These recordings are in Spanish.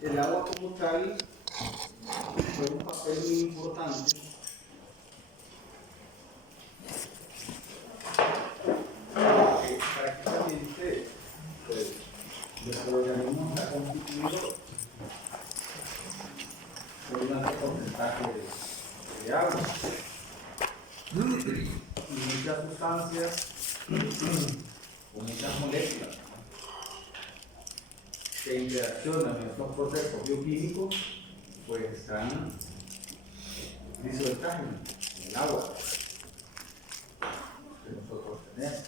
El agua como tal juega un papel muy importante porque prácticamente pues, nuestro organismo está constituido por un alto porcentaje de agua y muchas sustancias o muchas moléculas que interaccionan en estos procesos bioquímicos pues están disueltas en el agua que nosotros tenemos.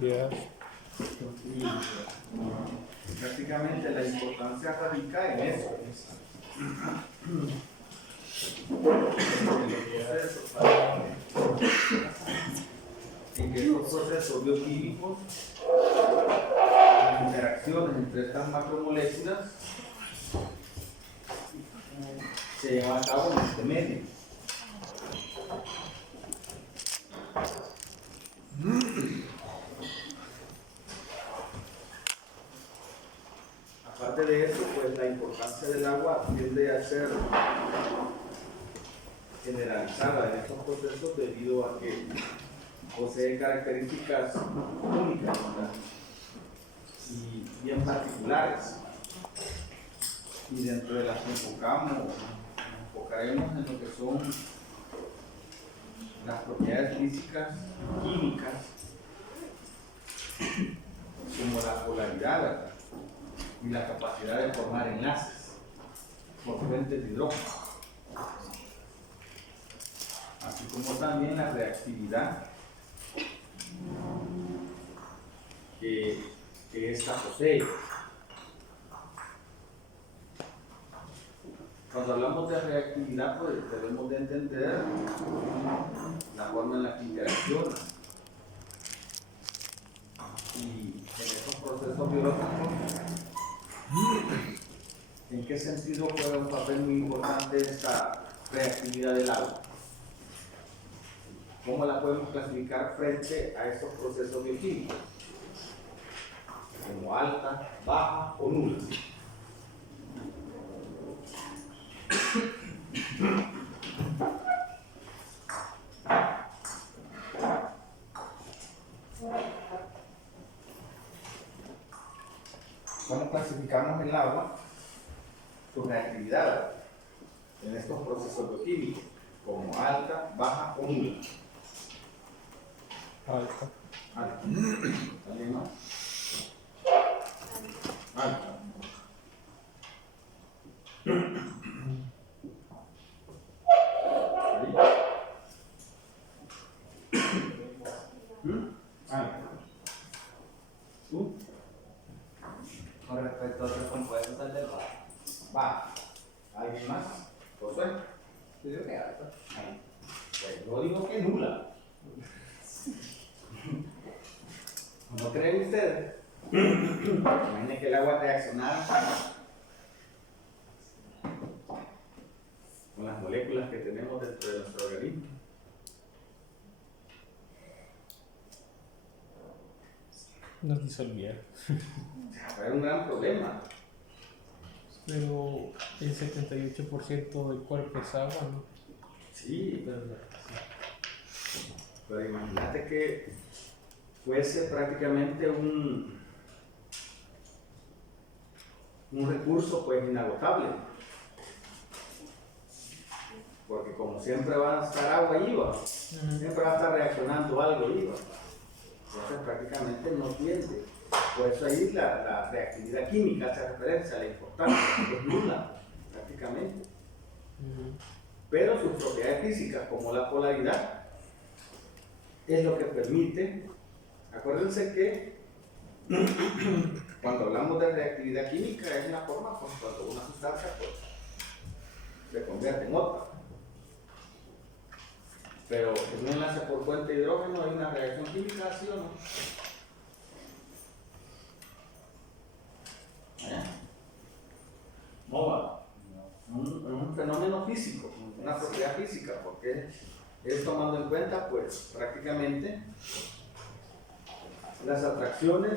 Bien. Y prácticamente la importancia radica en eso. En que estos procesos bioquímicos, las interacciones entre estas macromoléculas se llevan a cabo en este medio. Aparte de eso, pues la importancia del agua tiende a ser generalizada en estos procesos debido a que posee características únicas, ¿verdad? Y bien particulares. Y dentro de las que enfocaremos en lo que son las propiedades físicas, químicas, como la polaridad, ¿verdad? Y la capacidad de formar enlaces por fuentes de hidrógeno, así como también la reactividad que ésta posee. Cuando hablamos de reactividad, pues debemos de entender la forma en la que interacciona. Y en estos procesos biológicos, ¿en qué sentido juega un papel muy importante esta reactividad del agua? ¿Cómo la podemos clasificar frente a estos procesos bioquímicos? Como alta, baja o nula. ¿Cómo clasificamos el agua? Su reactividad en estos procesos bioquímicos, como alta, baja o nula. Alta. Alta. ¿Alguien más? Alta. Alta. ¿Tú? Con respecto a otros compuestos del bajo. Baja. ¿Alguien más? Josué. Yo digo que alto. Pues yo digo que nula. ¿No creen ustedes? Imaginen que el agua reaccionara con las moléculas que tenemos dentro de nuestro organismo. Nos disolvieron. Era un gran problema. Pero el 78% del cuerpo es agua, ¿no? Sí, pero imagínate que fuese prácticamente un recurso pues inagotable. Porque como siempre va a estar agua allí, siempre va a estar reaccionando algo allí. Entonces prácticamente no tiende. Por eso ahí la reactividad química hace referencia a la importancia, es nula prácticamente. Pero sus propiedades físicas, como la polaridad, es lo que permite. Acuérdense que cuando hablamos de reactividad química es una forma pues, cuando una sustancia pues, se convierte en otra. Pero en un enlace por fuente de hidrógeno hay una reacción química, ¿sí o no? No va. Un fenómeno físico, una propiedad física, porque es tomando en cuenta, pues, prácticamente las atracciones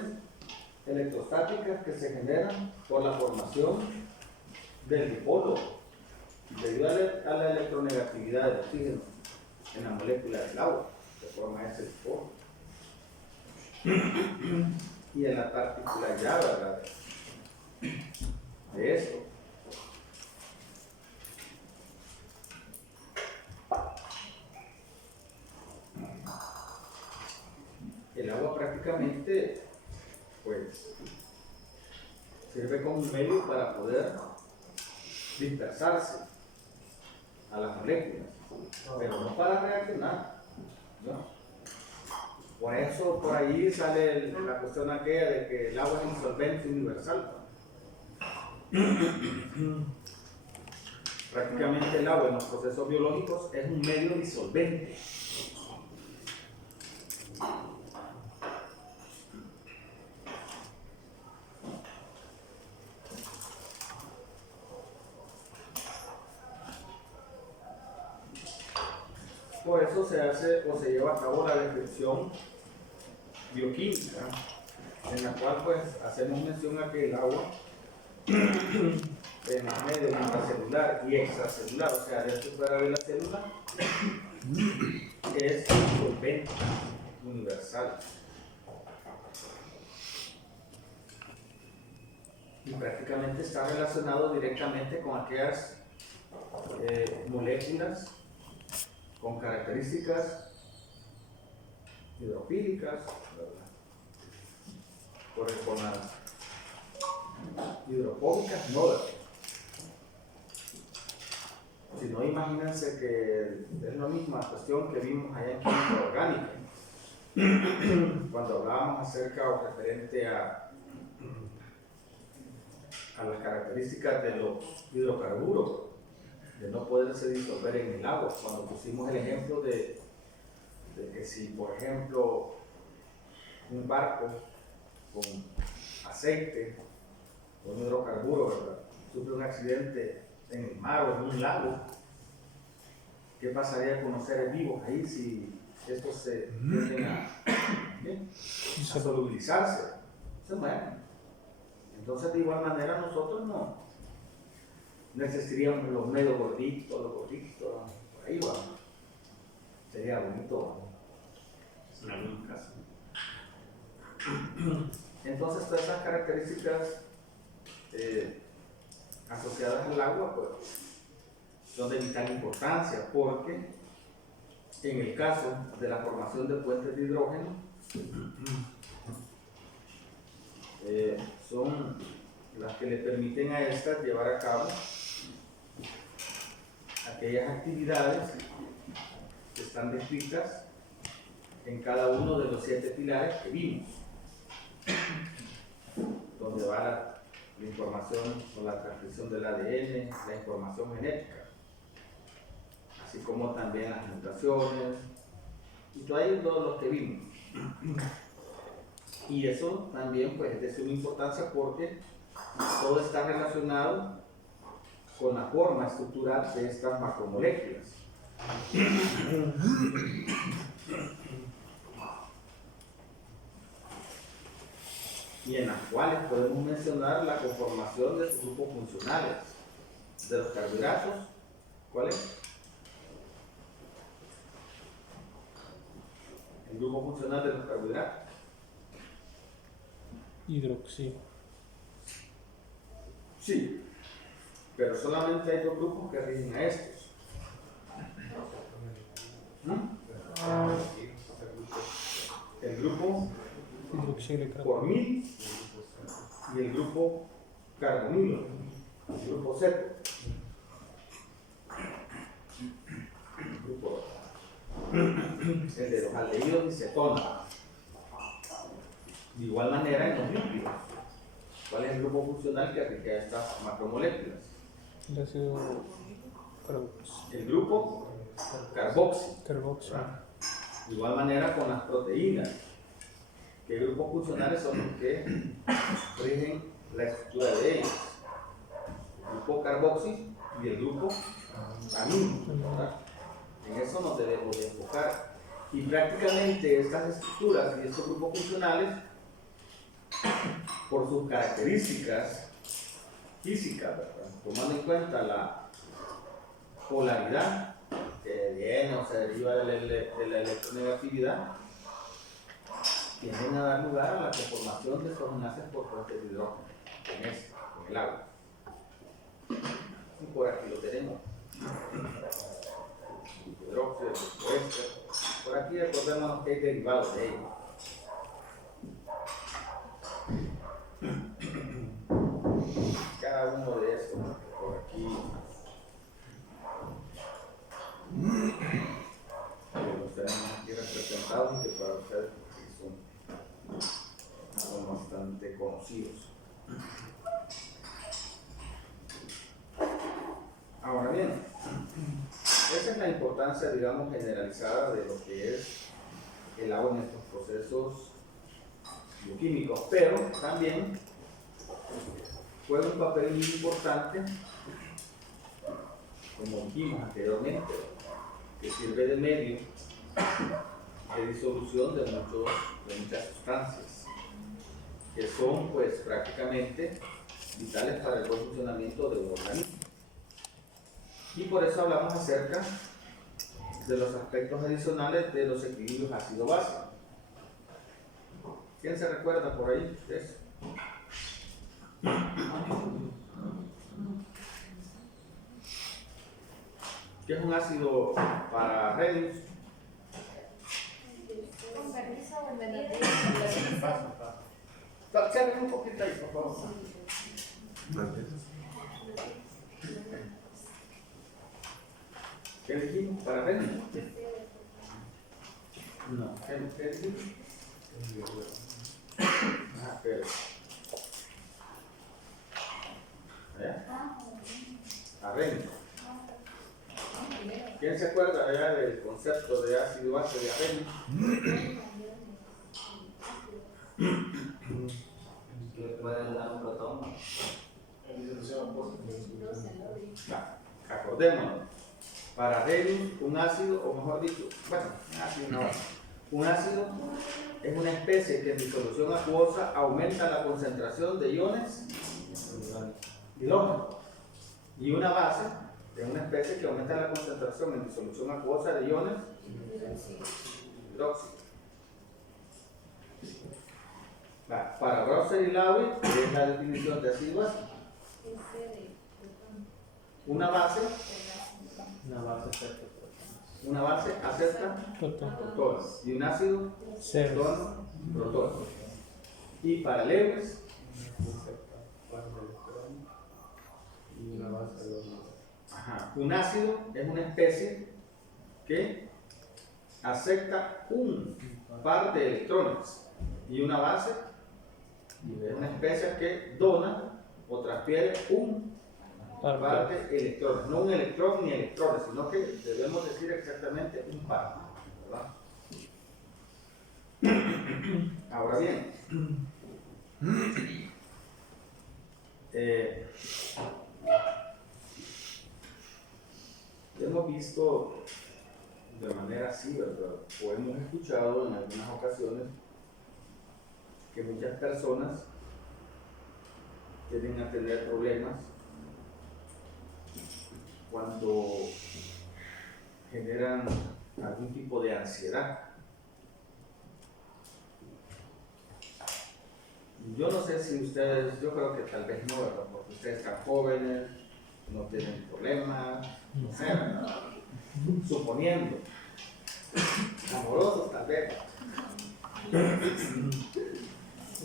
electrostáticas que se generan por la formación del dipolo debido a la electronegatividad del oxígeno en la molécula del agua, que forma ese dipolo. Y en la particularidad, ¿verdad?, de esto. El agua prácticamente, pues, sirve como un medio para poder dispersarse a las moléculas, pero no para reaccionar, ¿no? Por eso, por ahí sale la cuestión aquella de que el agua es un solvente universal. Prácticamente el agua en los procesos biológicos es un medio disolvente. Por eso se hace o se lleva a cabo la descripción bioquímica, en la cual pues hacemos mención a que el agua en el medio intracelular y extracelular, o sea, dentro y fuera de la célula, es un solvente universal. Y prácticamente está relacionado directamente con aquellas moléculas con características hidrofílicas, ¿verdad?, con las hidrofóbicas no, ¿verdad? Si no, imagínense que es la misma cuestión que vimos allá en química orgánica, cuando hablábamos acerca o referente a las características de los hidrocarburos, de no poderse disolver en el agua, cuando pusimos el ejemplo de que si, por ejemplo, un barco con aceite o un hidrocarburo, ¿verdad?, sufre un accidente en el mar o en un lago, ¿qué pasaría con los seres vivos ahí si estos se tienden a solubilizarse? Se mueren. Entonces, de igual manera, nosotros no existiríamos los medios gorditos, por ahí va. Sería bonito, ¿no? En algún caso. Entonces, todas esas características asociadas al agua, pues, son de vital importancia, porque en el caso de la formación de puentes de hidrógeno, son las que le permiten a estas llevar a cabo aquellas actividades que están descritas en cada uno de los 7 pilares que vimos, donde va la información o la transcripción del ADN, la información genética, así como también las mutaciones, y todos los que vimos. Y eso también pues es de suma importancia porque todo está relacionado con la forma estructural de estas macromoléculas. Y en las cuales podemos mencionar la conformación de sus grupos funcionales de los carbohidratos. ¿Cuál es? El grupo funcional de los carbohidratos. Hidroxilo. Sí, pero solamente hay 2 grupos que rigen a estos. El grupo formil y el grupo carbonilo, el grupo ceto. El de los aldehídos y cetonas. De igual manera en los lípidos. ¿Cuál es el grupo funcional que rige a estas macromoléculas? El ácido El grupo carboxi. carboxilo. De igual manera con las proteínas. ¿Qué grupos funcionales son los que rigen la estructura de ellas? El grupo carboxi y el grupo amino. En eso nos debemos de enfocar. Y prácticamente estas estructuras y estos grupos funcionales, por sus características físicas, ¿verdad? Tomando en cuenta la polaridad que viene o se deriva de la electronegatividad, tienden a dar lugar a la conformación de estos enlaces por puentes de hidrógeno, con el agua. Y por aquí lo tenemos. Hidróxido, éster. Por aquí recordemos que hay derivados de ello. Cada uno de estos, por aquí. Los tenemos aquí representados y que para ustedes son bastante conocidos. Ahora bien, esa es la importancia, digamos, generalizada de lo que es el agua en estos procesos bioquímicos, pero también juega un papel muy importante, como dijimos anteriormente, que sirve de medio de disolución de muchas sustancias, que son pues prácticamente vitales para el buen funcionamiento de un organismo. Y por eso hablamos acerca de los aspectos adicionales de los equilibrios ácido-base. ¿Quién se recuerda por ahí de eso? ¿Qué es un ácido para Arrhenius? Cierren un poquito ahí, por favor. ¿Qué dijimos para Arrhenius? No. ¿Qué dijimos? Pero. Arrhenius. ¿Quién se acuerda ya del concepto de ácido base de Arrhenius? Que puede dar un protón. Acordémonos. Para Arrhenius, un ácido, o mejor dicho, bueno, un ácido, una base. Un ácido es una especie que en disolución acuosa aumenta la concentración de iones hidrógeno. Y una base es una especie que aumenta la concentración en disolución acuosa de iones hidróxido. Para Rosser y Lawry es la definición de ácido base. Una base acepta protones y un ácido protones. Y para Lewis un ácido es una especie que acepta un par de electrones y una base es una especie que dona o transfiere un par de electrones, no un electrón ni electrones, sino que debemos decir exactamente un par, ¿verdad? Ahora bien, hemos visto de manera así, ¿verdad? O hemos escuchado en algunas ocasiones que muchas personas tienden a tener problemas cuando generan algún tipo de ansiedad. Yo no sé si ustedes, yo creo que tal vez no, ¿verdad? Porque ustedes están jóvenes, no tienen problemas, no sé, ¿verdad? Suponiendo, amorosos tal vez.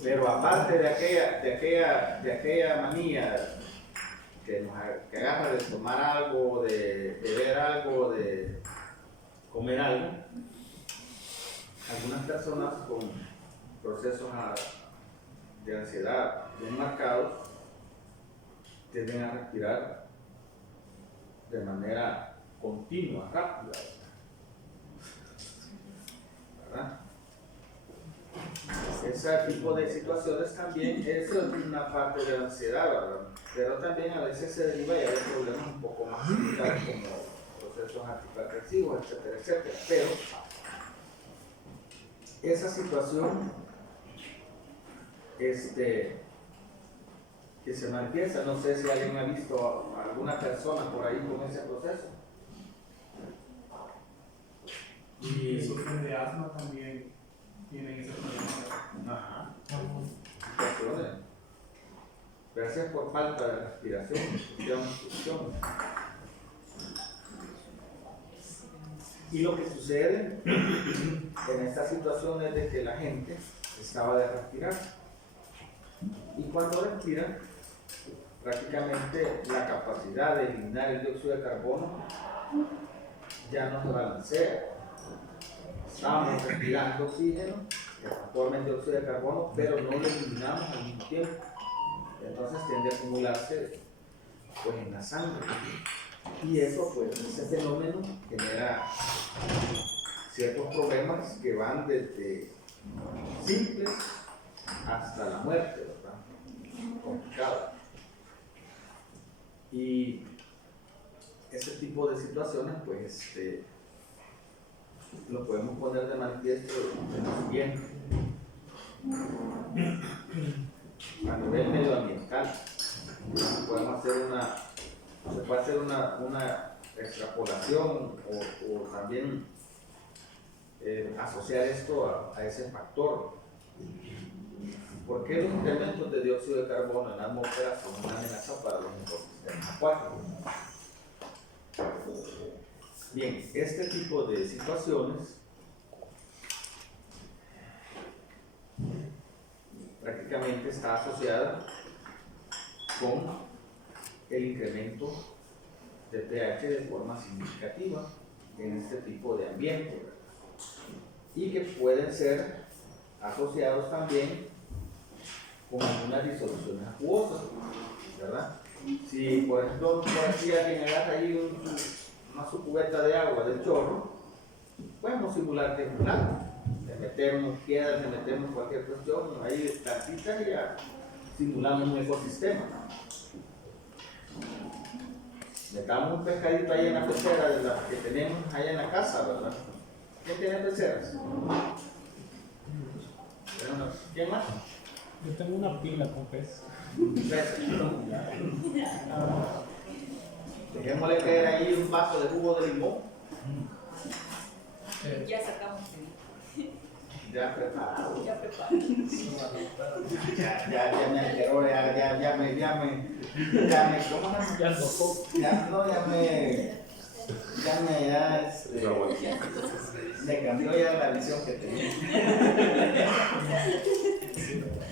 Pero aparte de aquella manía que agarra de tomar algo, de beber algo, de comer algo, algunas personas con procesos de ansiedad bien marcados tienden a respirar de manera continua, rápida, ¿verdad? Ese tipo de situaciones también es una parte de la ansiedad, ¿verdad? Pero también a veces se deriva y hay problemas un poco más complicados como procesos antihipertensivos, etcétera, etcétera. Pero esa situación que se manifiesta, no sé si alguien ha visto a alguna persona por ahí con ese proceso. Y sufren de asma también tienen ese problema. Ajá. Situaciones. Gracias por falta de respiración, obstrucción. Y lo que sucede en esta situación es de que la gente estaba de respirar. Y cuando respira, prácticamente la capacidad de eliminar el dióxido de carbono ya no se balancea. Estamos respirando oxígeno, que transforma en dióxido de carbono, pero no lo eliminamos al mismo tiempo. Entonces tiende a acumularse pues, en la sangre. Y eso, pues, ese fenómeno genera ciertos problemas que van desde simples hasta la muerte, ¿verdad? Complicado. Y ese tipo de situaciones, pues, lo podemos poner de manifiesto en lo siguiente. A nivel medioambiental, se puede hacer una extrapolación o también asociar esto a ese factor. ¿Por qué los incrementos de dióxido de carbono en la atmósfera son una amenaza para los ecosistemas acuáticos? Bien, este tipo de situaciones prácticamente está asociada con el incremento de pH de forma significativa en este tipo de ambiente, ¿verdad? Y que pueden ser asociados también con algunas disoluciones acuosas, ¿verdad? Si por ejemplo por aquí alguien agarra ahí una su cubeta de agua del chorro, podemos simular que es un lago. Le metemos piedras, le metemos cualquier cuestión, ahí plantitas y ya simulamos un ecosistema. Metamos un pescadito ahí en la pecera de las que tenemos allá en la casa, ¿verdad? ¿Quién tiene peceras? ¿Quién más? Yo tengo una pila con pez. Dejémosle caer ahí un vaso de jugo de limón. Ya sacamos. Ya preparado. Ya preparado. Ya me alteró, ya me, ¿cómo se llama? Ya tocó. Me cambió ya la visión que tenía.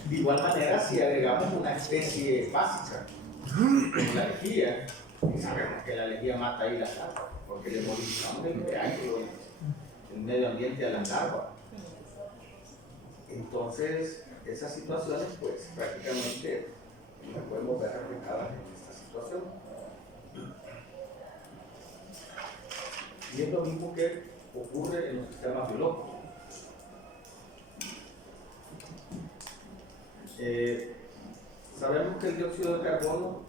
De igual manera, si agregamos una especie básica, como la lejía, y sabemos que la lejía mata ahí las larvas, porque le modificamos el medio ambiente a las larvas. Entonces, esas situaciones, pues, prácticamente las podemos ver reflejadas en esta situación. Y es lo mismo que ocurre en los sistemas biológicos. Sabemos que el dióxido de carbono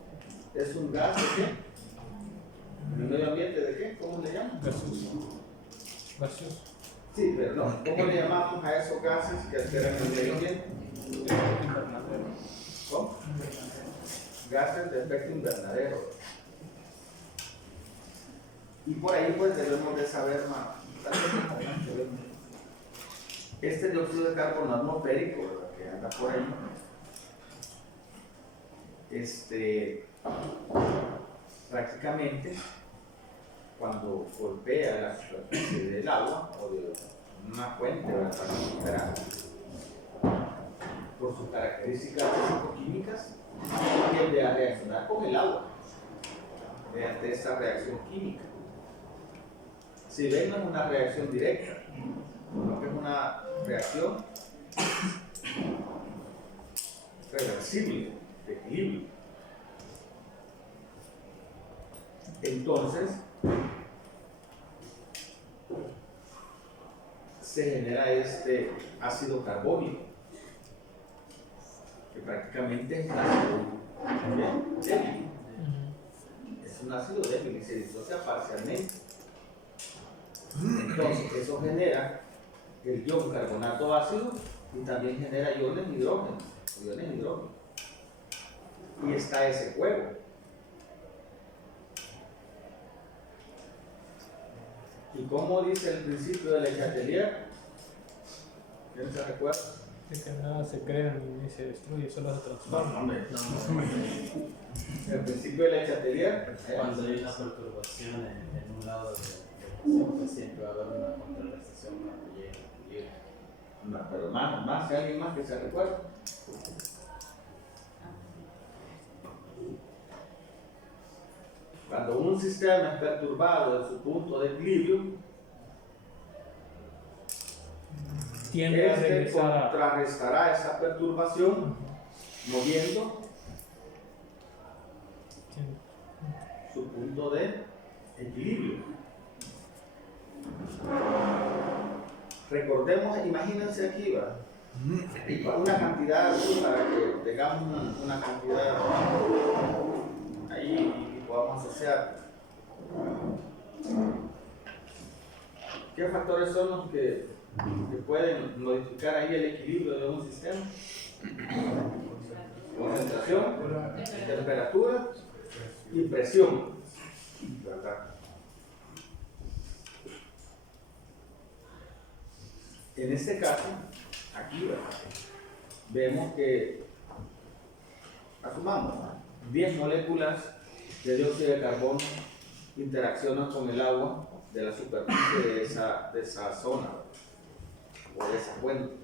es un gas de qué? ¿En el medio ambiente de qué? ¿Cómo le llaman? Gaseoso. Sí, pero no. ¿Cómo le llamamos a esos gases que alteran el medio ambiente? ¿Cómo? Gases de efecto invernadero. Y por ahí pues debemos de saber más. Este dióxido de carbono atmosférico, ¿verdad?, que anda por ahí, prácticamente cuando golpea la superficie del agua o de una fuente, ¿verdad?, por sus características físico-químicas, tiende a reaccionar con el agua mediante esta reacción química. Si ven, no es una reacción directa, sino que es una reacción reversible, de equilibrio. Entonces, se genera este ácido carbónico, que prácticamente es un ácido débil. Es un ácido débil y se disocia parcialmente. Entonces, eso genera el ion carbonato ácido y también genera iones hidrógeno. Y está ese juego. ¿Y cómo dice el principio de Le Chatelier? ¿Quién se recuerda? De que nada se crea ni se destruye, solo se transforma. El principio de Le Chatelier. Cuando hay una perturbación en un lado de la ecuación, pues siempre va a haber una contrarrestación cuando llegue al equilibrio. No, pero más, que alguien más que se recuerda. Cuando un sistema es perturbado en su punto de equilibrio, Tiende a regresar a... contrarrestará esa perturbación moviendo su punto de equilibrio. Recordemos, imagínense aquí, ¿va? Una cantidad así para que tengamos una cantidad ahí y podamos asociar. ¿Qué factores son los que pueden modificar ahí el equilibrio de un sistema? Concentración, temperatura y presión, ¿verdad? En este caso, aquí, ¿verdad? Vemos que, asumamos, 10 moléculas de dióxido de carbono interaccionan con el agua de la superficie de esa zona o de esa fuente.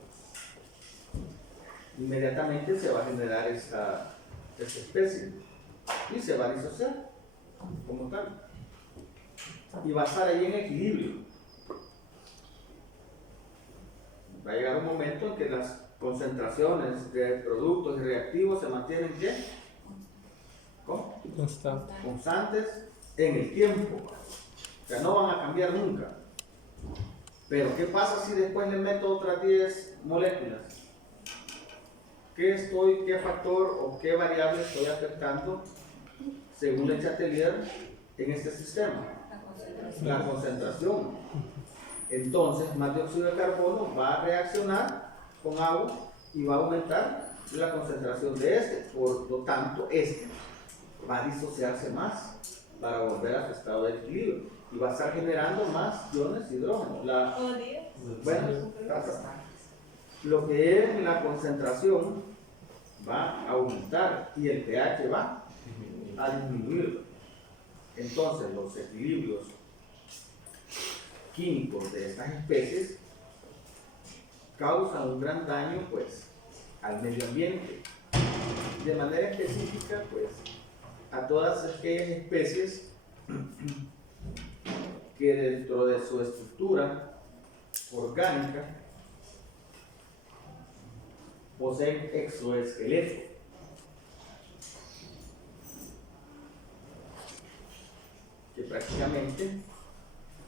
Inmediatamente se va a generar esta especie y se va a disociar como tal y va a estar ahí en equilibrio. Va a llegar un momento en que las concentraciones de productos y reactivos se mantienen ¿qué? ¿Cómo? Constantes en el tiempo, o sea, no van a cambiar nunca. Pero ¿qué pasa si después le meto otras 10 moléculas? ¿Qué factor o qué variable estoy afectando según Le Chatelier en este sistema? La concentración. Entonces, más dióxido de carbono va a reaccionar con agua y va a aumentar la concentración de este. Por lo tanto, este va a disociarse más para volver a su estado de equilibrio y va a estar generando más iones hidrógeno. Bueno, lo que es la concentración va a aumentar y el pH va a disminuir. Entonces, los equilibrios químicos de estas especies causan un gran daño pues al medio ambiente, de manera específica pues a todas aquellas especies que dentro de su estructura orgánica poseen exoesqueleto, que prácticamente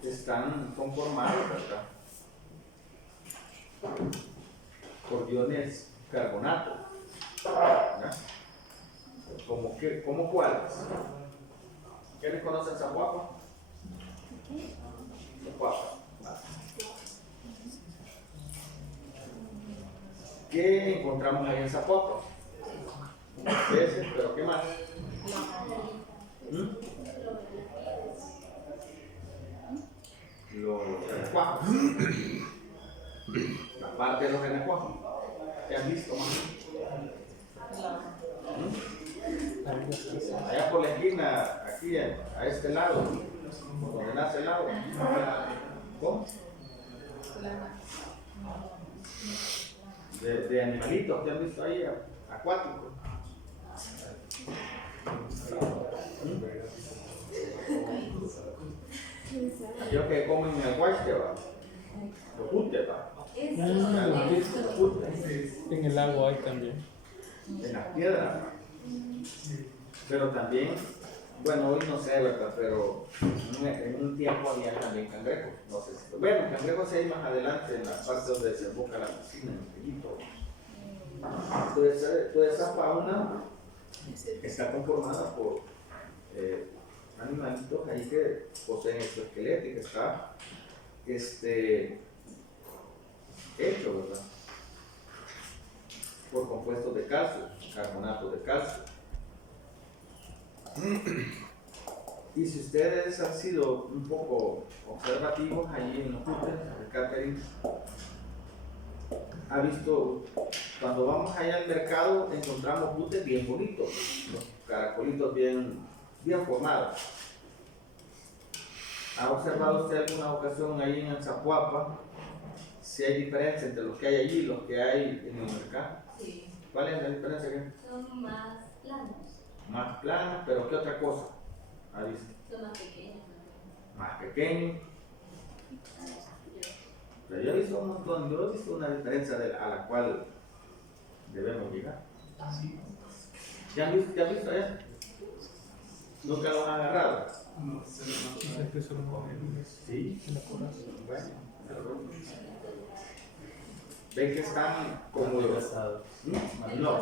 están conformados, ¿verdad?, por iones carbonato, ¿verdad? ¿Como cuáles? ¿Quiénes conocen Zapuapa? Zapuapa. ¿Qué encontramos ahí en Zapuapa? Peces, pero ¿qué más? Los renacuajos. La parte de los renacuajos. ¿Qué han visto más? Allá por la esquina, aquí a este lado, donde nace el agua. ¿Cómo? De animalitos que han visto ahí, acuáticos. Aquellos que comen el guache, va. Los putes, va. En el agua hay también. En las piedras. Pero también, bueno, hoy no sé, ¿verdad? Pero en un tiempo había también cangrejos. No sé si. Bueno, cangrejos hay más adelante en la parte donde desemboca la piscina, en el pequeñito. Toda esa fauna está conformada por animalitos ahí que poseen exoesqueleto y que está hecho, ¿verdad? Por compuestos de calcio, carbonato de calcio. Y si ustedes han sido un poco observativos allí en los úteros, el catering, ha visto, cuando vamos allá al mercado encontramos butes bien bonitos, los caracolitos bien formados. ¿Ha observado usted alguna ocasión ahí en Zapuapa si hay diferencia entre los que hay allí y los que hay en el mercado? Sí, ¿Cuál es la diferencia? son más planos, Más planos, pero ¿qué otra cosa ha visto? son más pequeños. Más pequeños. Pero yo he visto un montón, yo he visto una diferencia a la cual debemos llegar. Sí. ¿Ya han visto eso? ¿Nunca los han agarrado? No sé, no sé. Siempre son Sí. en la coraza. Bueno, ven que están como Malgastados. no,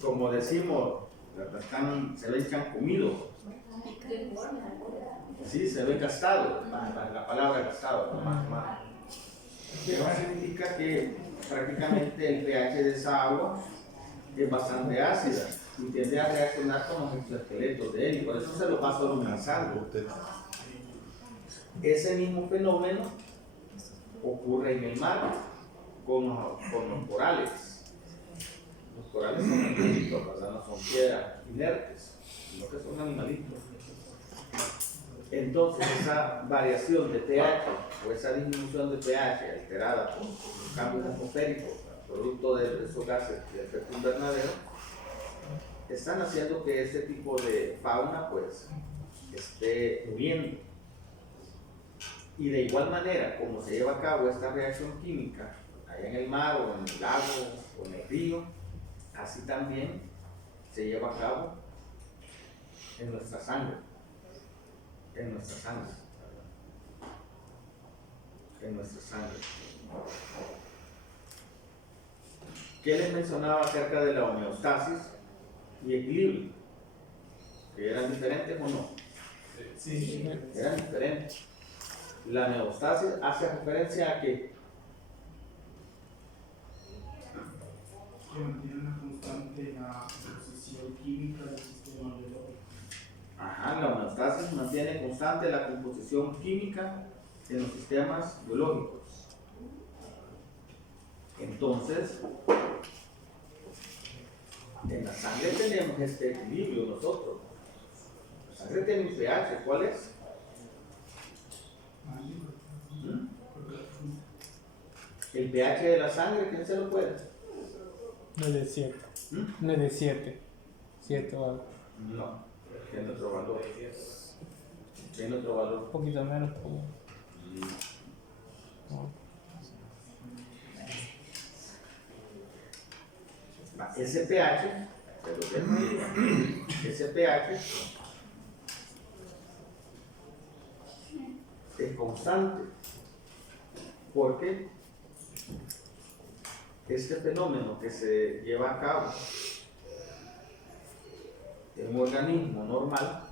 como decimos, ¿verdad? Se ven que han comido. Sí, se ve gastado, la palabra gastado, más. Pero significa que prácticamente el pH de esa agua es bastante ácida y tiende a reaccionar con los exoesqueletos de él y por eso se lo va solubilizando. Ese mismo fenómeno ocurre en el mar con los corales. Los corales son animalitos, ¿verdad? No son piedras inertes, sino que son animalitos. Entonces esa variación de pH o esa disminución de pH alterada por los cambios atmosféricos producto de esos gases de efecto invernadero están haciendo que este tipo de fauna pues esté muriendo. Y de igual manera como se lleva a cabo esta reacción química allá en el mar o en el lago o en el río, así también se lleva a cabo en nuestra sangre. En nuestra sangre. En nuestra sangre. ¿Qué les mencionaba acerca de la homeostasis y equilibrio? ¿Que eran diferentes o no? Sí. Eran diferentes. La homeostasis hace referencia a que mantiene una constante la composición química del sistema biológico. la homeostasis mantiene constante la composición química en los sistemas biológicos. Entonces, en la sangre tenemos este equilibrio nosotros. La sangre tiene un pH, ¿cuál es? ¿Mm? El pH de la sangre, ¿quién se lo puede? No es de 7. ¿Mm? No es de 7. 7 o algo. No, tiene otro valor. Tiene otro valor. Un poquito menos. Como, no. Ese pH, ese pH es constante porque este fenómeno que se lleva a cabo en un organismo normal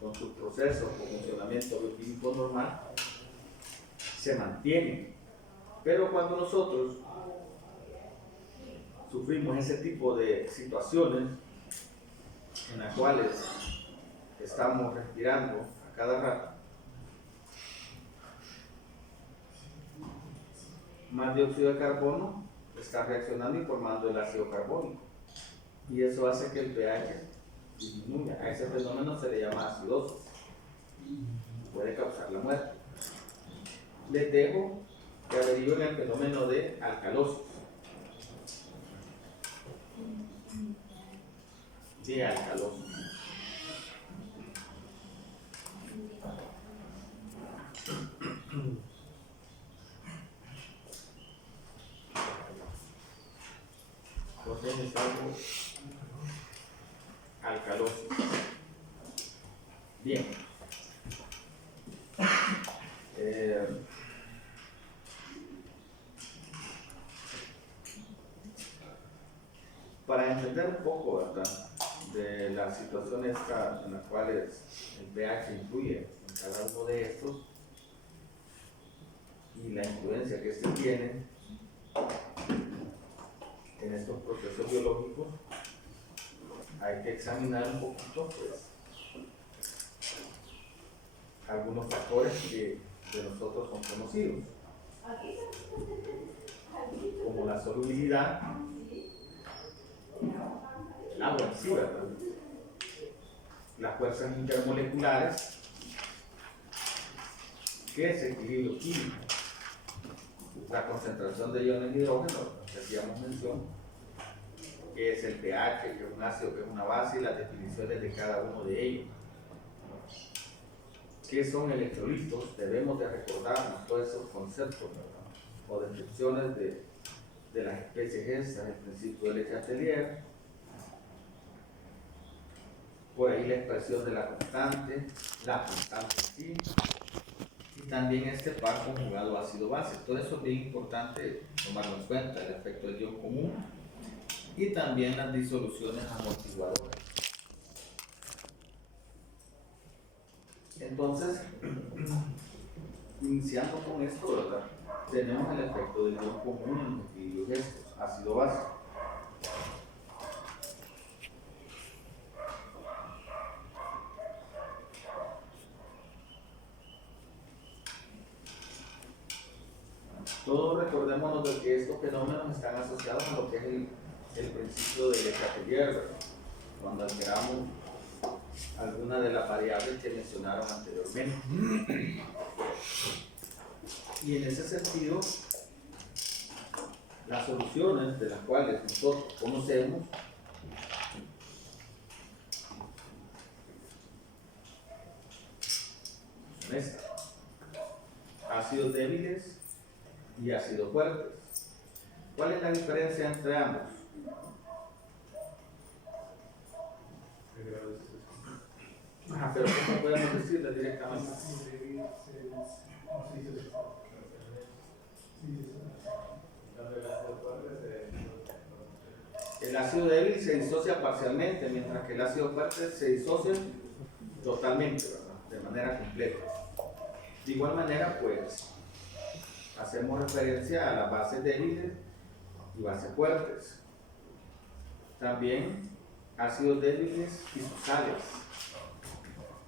con sus procesos con funcionamiento bioquímico normal se mantiene, pero cuando nosotros sufrimos ese tipo de situaciones en las cuales estamos respirando a cada rato, más dióxido de carbono está reaccionando y formando el ácido carbónico y eso hace que el pH disminuya. A ese fenómeno se le llama acidosis, puede causar la muerte. Les dejo que averigüen el fenómeno de alcalosis. De alcalosis. Entonces es algo alcalosis. Bien. Para entender un poco, ¿verdad?, de la situación esta en la cual el pH influye en cada uno de estos, y la influencia que este tiene en estos procesos biológicos, hay que examinar un poquito pues, algunos factores que de nosotros son conocidos, como la solubilidad, el agua en sí, ¿verdad? Las fuerzas intermoleculares, que es equilibrio químico, la concentración de iones de hidrógeno, que hacíamos mención, que es el pH, que es un ácido, que es una base, y las definiciones de cada uno de ellos. ¿Qué son electrolitos? Debemos de recordarnos todos esos conceptos, ¿verdad? O descripciones de las especies estas, el principio de Letelier, por ahí la expresión de la constante sí, y también este par conjugado ácido-base. Todo eso es bien importante tomarlo en cuenta, el efecto del ion común y también las disoluciones amortiguadoras. Entonces, iniciando con esto, ¿verdad? Tenemos el efecto del ion común en los equilibrios estos, ácido-base. Todos recordémonos de que estos fenómenos están asociados a lo que es el principio de Letelier, ¿verdad? Cuando alteramos alguna de las variables que mencionaron anteriormente. Y en ese sentido, las soluciones de las cuales nosotros conocemos son estas: ácidos débiles y ácidos fuertes. ¿Cuál es la diferencia entre ambos? Ajá, pero ¿cómo podemos decirle directamente? El ácido débil se disocia parcialmente, mientras que el ácido fuerte se disocia totalmente, ¿verdad? De manera completa. De igual manera, pues, hacemos referencia a las bases débiles y bases fuertes. También ácidos débiles y sus sales.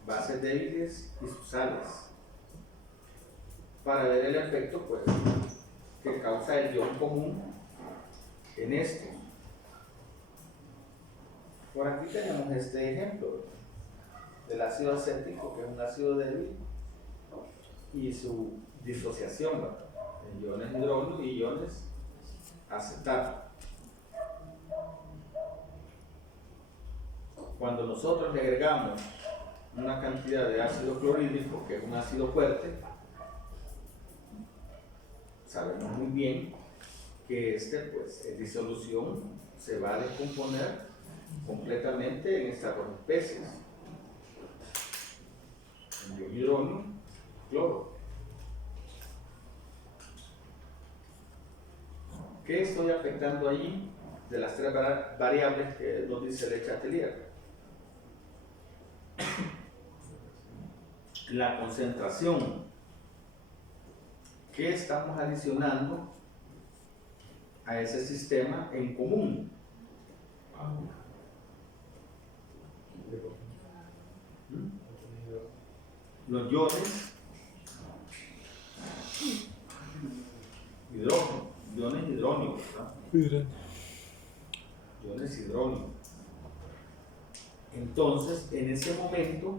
Bases débiles y sus sales. Para ver el efecto, pues, que causa el ion común en esto. Por aquí tenemos este ejemplo del ácido acético, que es un ácido débil, y su disociación, ¿verdad? En iones hidrógeno y iones acetato. Cuando nosotros le agregamos una cantidad de ácido clorhídrico, que es un ácido fuerte, sabemos muy bien que pues, en disolución se va a descomponer completamente en estas dos especies, en ion hidrógeno y cloro. ¿Qué estoy afectando allí de las tres variables que nos dice Letelier? La concentración que estamos adicionando a ese sistema en común. Los iones hidrógeno, iones hidróneo, ¿verdad? Iones hidróneo. Entonces, en ese momento,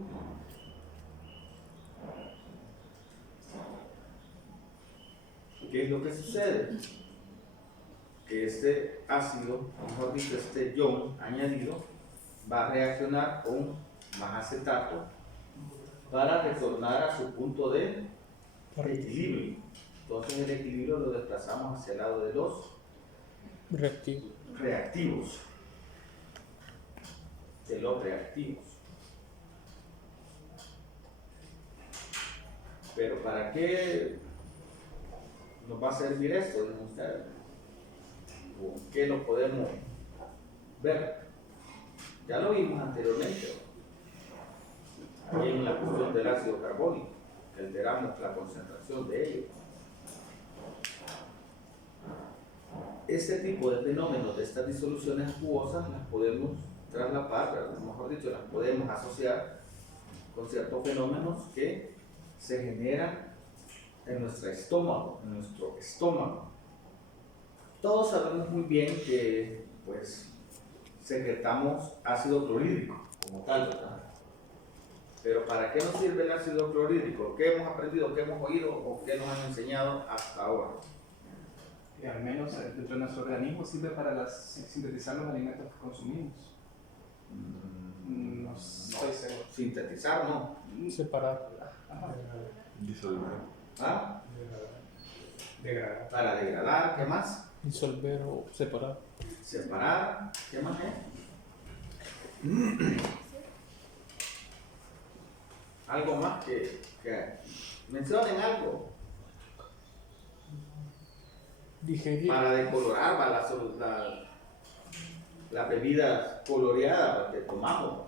¿qué es lo que sucede? Que este ácido, mejor dicho, este ion añadido, va a reaccionar con más acetato para retornar a su punto de equilibrio. Entonces el equilibrio lo desplazamos hacia el lado de los reactivos. De los reactivos. Pero ¿para qué nos va a servir esto? Dicen ustedes. ¿O qué lo podemos ver? Ya lo vimos anteriormente, ahí en la cuestión del ácido carbónico, que alteramos la concentración de ellos. este tipo de fenómenos, de estas disoluciones acuosas, las podemos traslapar, ¿verdad? Mejor dicho, las podemos asociar con ciertos fenómenos que se generan en nuestro estómago, Todos sabemos muy bien que, pues, secretamos ácido clorhídrico como tal, ¿verdad? Pero ¿para qué nos sirve el ácido clorhídrico? ¿Qué hemos aprendido, qué hemos oído o qué nos han enseñado hasta ahora? Y al menos dentro de nuestro organismo sirve para sintetizar los alimentos que consumimos. No estoy seguro. Sintetizar, ¿no? Separar. Ajá. Disolver. ¿Ah? Degradar. Para degradar, ¿qué más? Disolver o separar. Separar, ¿qué más es? Algo más que mencionen algo. Digerir. Para decolorar va la bebida coloreada que tomamos.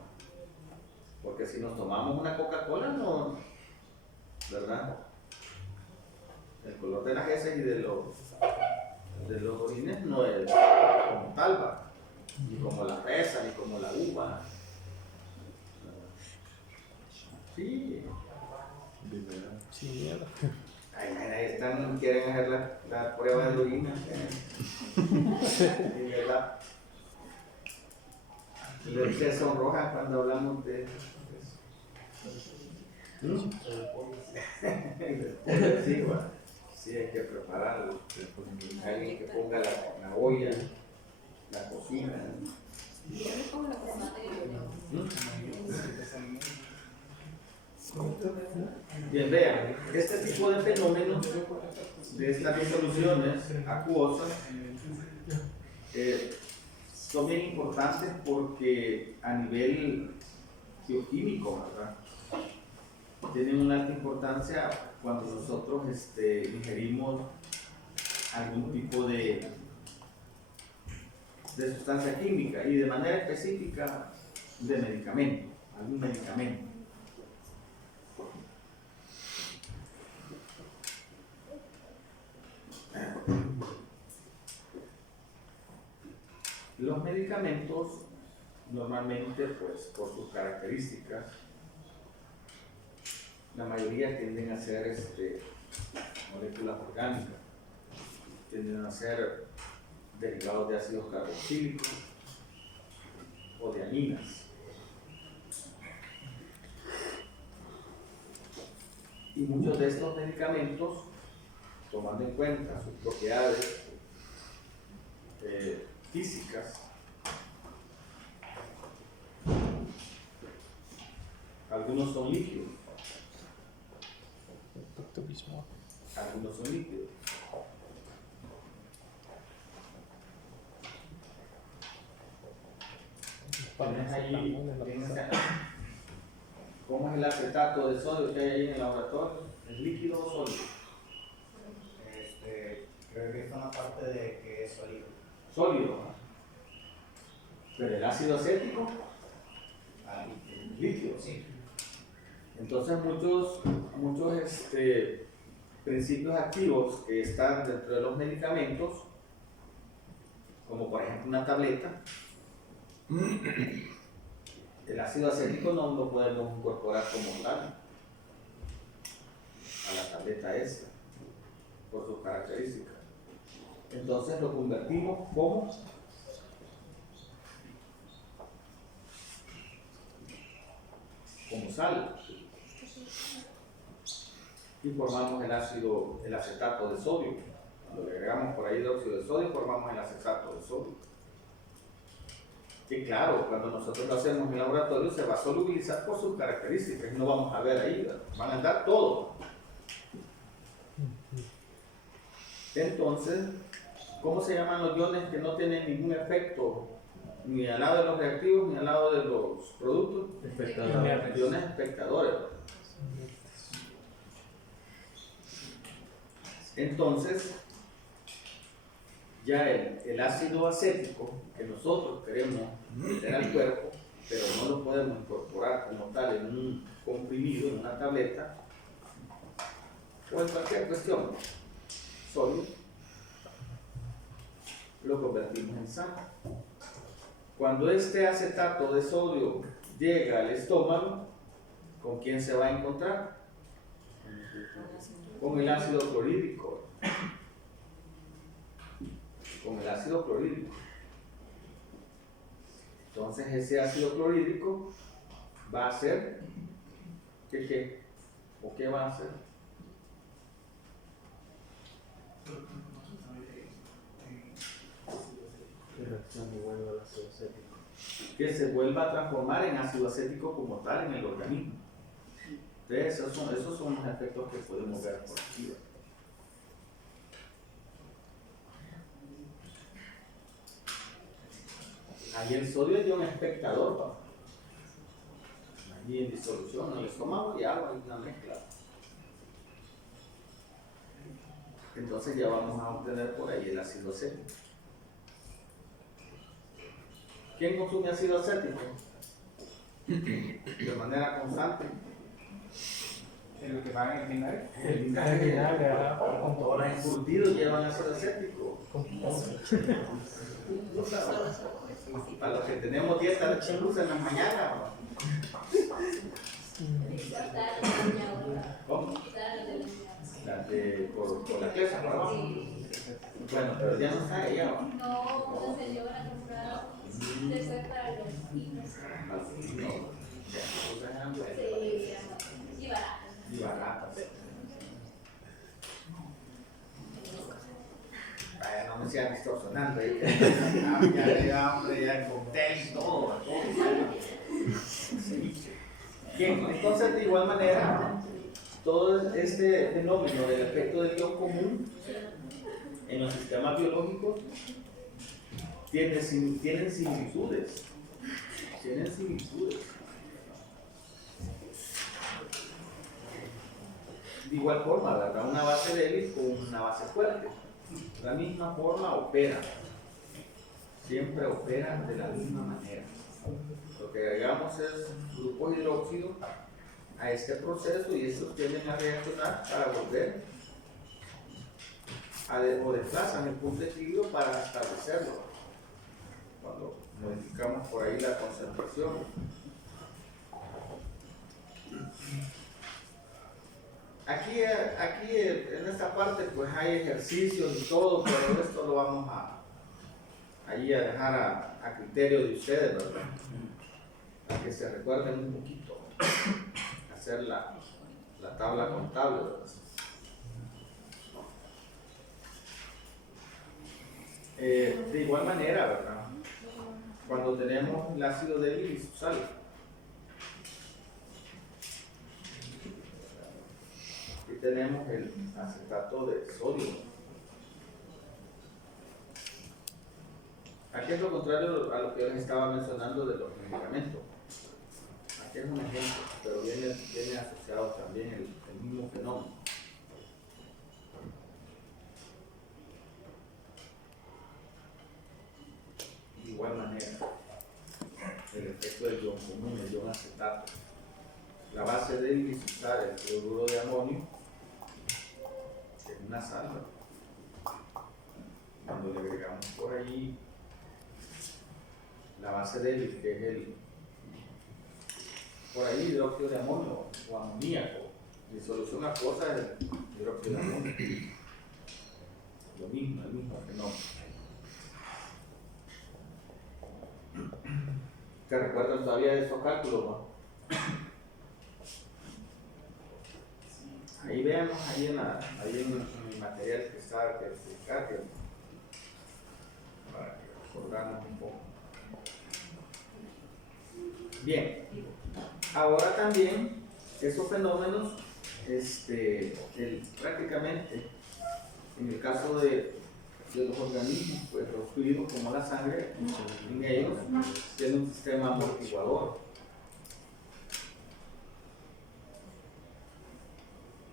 Porque si nos tomamos una Coca-Cola, no, ¿verdad? El color de las heces y de los orines no es como tal, ¿va? Ni como la fresa, ni como la uva. Sí. Sin miedo. Ay, ahí quieren hacer la prueba de orina. Sí, ¿verdad? Se sonrojan cuando hablamos de eso. Sí, bueno, sí, hay que prepararlo. Alguien que ponga la olla, la cocina. Es como lo que se mata Bien, vean, este tipo de fenómenos, de estas disoluciones acuosas, son bien importantes porque a nivel bioquímico, ¿verdad? Tienen una alta importancia cuando nosotros ingerimos algún tipo de sustancia química y de manera específica de medicamento, algún medicamento. Los medicamentos normalmente, pues por sus características, la mayoría tienden a ser moléculas orgánicas, tienden a ser derivados de ácidos carboxílicos o de aminas. Y muchos de estos medicamentos, tomando en cuenta sus propiedades físicas, algunos son líquidos, algunos son líquidos. Tienes ahí, ¿cómo es el acetato de sodio que hay ahí en el laboratorio? ¿Es líquido o sólido? Creo que está una parte de que es sólido. Sólido, ¿no? Pero el ácido acético, líquido. Sí. Entonces muchos principios activos que están dentro de los medicamentos, como por ejemplo una tableta, el ácido acético no lo podemos incorporar como tal a la tableta esta, por sus características. Entonces lo convertimos como sal y formamos el acetato de sodio. Cuando le agregamos por ahí hidróxido de sodio, formamos el acetato de sodio. Que claro, cuando nosotros lo hacemos en el laboratorio se va a solubilizar por sus características, no vamos a ver ahí, van a andar todo. Entonces, ¿cómo se llaman los iones que no tienen ningún efecto ni al lado de los reactivos ni al lado de los productos? Espectadores. Iones espectadores. Entonces, ya el ácido acético que nosotros queremos meter al cuerpo, pero no lo podemos incorporar como tal en un comprimido, en una tableta, o en cualquier cuestión, sólido, lo convertimos en sangre. Cuando este acetato de sodio llega al estómago, ¿con quién se va a encontrar? Con el ácido clorhídrico. Con el ácido clorhídrico. Entonces ese ácido clorhídrico va a hacer ¿qué? ¿O qué va a hacer? Reacción igual al ácido acético. Que se vuelva a transformar en ácido acético como tal en el organismo. Entonces esos son los efectos que podemos ver por aquí. Ahí el sodio es de un espectador, ¿va? Allí en disolución, en el estómago y agua, hay una mezcla. Entonces ya vamos a obtener por ahí el ácido acético. ¿Quién consume ácido acético? De manera constante. ¿El que va en el vinagre? El vinagre, ajá, Todos los encurtidos llevan ácido acético. Para los que tenemos dieta de chaluza en la mañana, ¿no? ¿Cómo? Por la pieza, ¿no? Bueno, pero ya no está ella, ¿no? No, una señora compraba después para los niños. Sí, y baratas. Y baratas. Vaya, no me sigan distorsionando, ya le da hambre, ya el cóctel y todo. Bien, entonces de igual manera, todo este fenómeno del efecto del ion común en los sistemas biológicos tienen similitudes. Tienen similitudes. De igual forma, ¿verdad? Una base débil con una base fuerte. De la misma forma opera. Siempre operan de la misma manera. Lo que agregamos es grupo hidróxido a este proceso y estos tienden a reaccionar para volver o desplazan el punto de equilibrio para establecerlo. Cuando modificamos por ahí la concentración. Aquí en esta parte pues hay ejercicios y todo, pero esto lo vamos a dejar a criterio de ustedes, ¿verdad? Para que se recuerden un poquito, hacer la tabla contable, ¿verdad? De igual manera, ¿verdad? Cuando tenemos el ácido débil y su sal, aquí tenemos el acetato de sodio. Aquí es lo contrario a lo que les estaba mencionando de los medicamentos. Aquí es un ejemplo, pero viene asociado también el mismo fenómeno. De igual manera, el efecto del ion común, el ion acetato. La base de dilisar el cloruro de amonio es una sal. Cuando le agregamos por allí la base débil, que es por ahí hidróxido de amonio o amoníaco, disolución acuosa es el hidróxido de amonio. Lo mismo, el mismo fenómeno. ¿Te recuerdan todavía de esos cálculos, no? Ahí veamos, ahí en el material que está que explicar, para que recordamos un poco. Bien, ahora también esos fenómenos, prácticamente, en el caso de los organismos, pues los fluidos como la sangre, en ellos tienen un sistema amortiguador,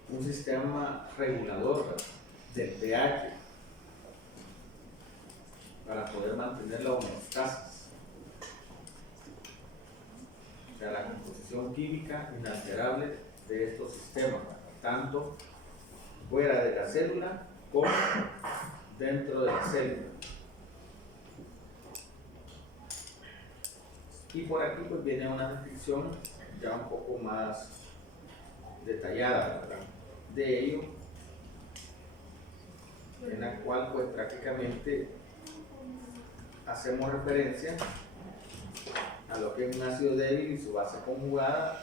un sistema regulador del pH para poder mantener la homeostasis, o sea, la composición química inalterable de estos sistemas, tanto fuera de la célula como dentro de la célula. Y por aquí pues viene una descripción ya un poco más detallada, ¿verdad?, de ello, en la cual pues prácticamente hacemos referencia a lo que es un ácido débil y su base conjugada,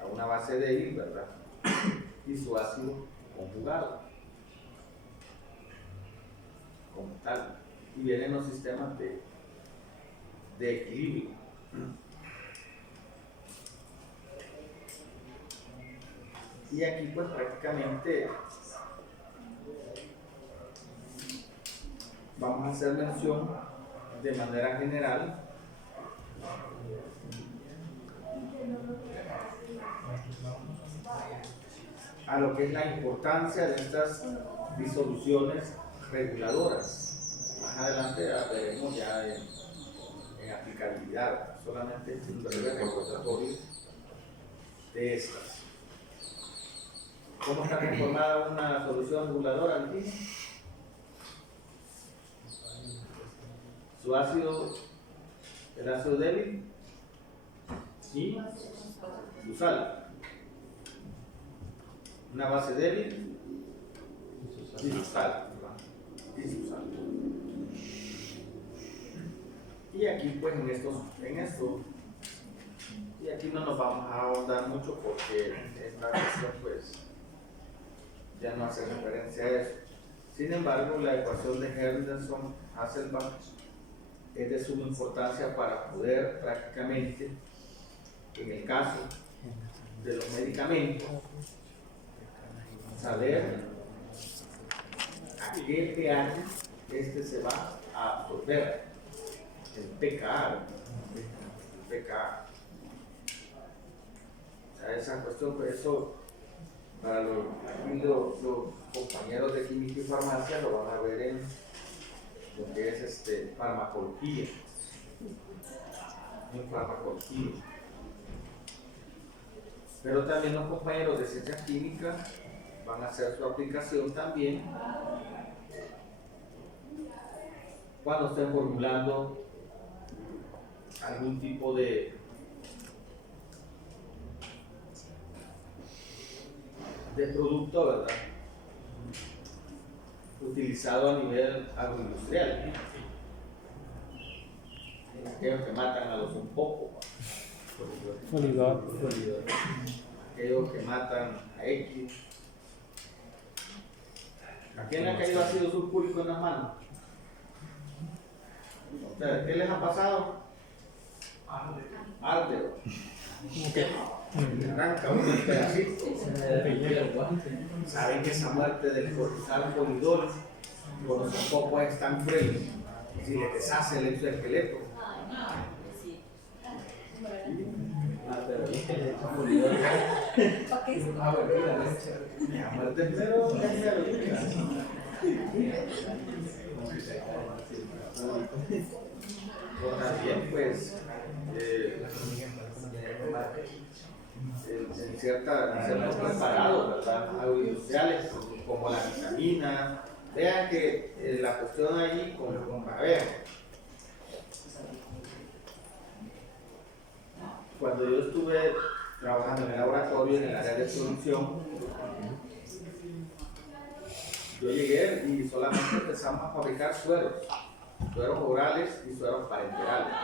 a una base débil, ¿verdad?, y su ácido conjugado como tal, y vienen los sistemas de equilibrio. Y aquí pues prácticamente vamos a hacer mención de manera general a lo que es la importancia de estas disoluciones reguladoras. Más adelante la veremos ya en aplicabilidad, solamente es un breve recordatorio de estas. ¿Cómo está conformada una solución reguladora aquí? Su ácido, el ácido débil y su sal. Una base débil y su sal. Y aquí pues en esto, y aquí no nos vamos a ahondar mucho porque esta cuestión pues ya no hace referencia a eso. Sin embargo, la ecuación de Henderson-Hasselbalch es de suma importancia para poder prácticamente, en el caso de los medicamentos, saber a qué pH se va a absorber, el pKa. O sea, esa cuestión, pues eso, para los compañeros de química y farmacia lo van a ver en lo que es farmacología. En farmacología. Pero también los compañeros de ciencias químicas van a hacer su aplicación también cuando estén formulando algún tipo de producto, ¿verdad?, utilizado a nivel agroindustrial, en aquellos que matan a los un poco, Folidor. aquellos que matan a X. ¿A quién le ha caído ácido sulfúrico en las manos? O sea, ¿qué les ha pasado? Arde. Como que Le arranca uno el pedacito. Saben que esa muerte del cortisol polidol, cuando los pocos están crueles, si le deshace el exoesqueleto. La muerte es mero. También pues en ciertos preparados, ¿verdad?, agroindustriales como la vitamina. Vean que la cuestión ahí a ver, cuando yo estuve trabajando en el laboratorio en el área de producción, yo llegué y solamente empezamos a fabricar sueros orales y sueros parenterales.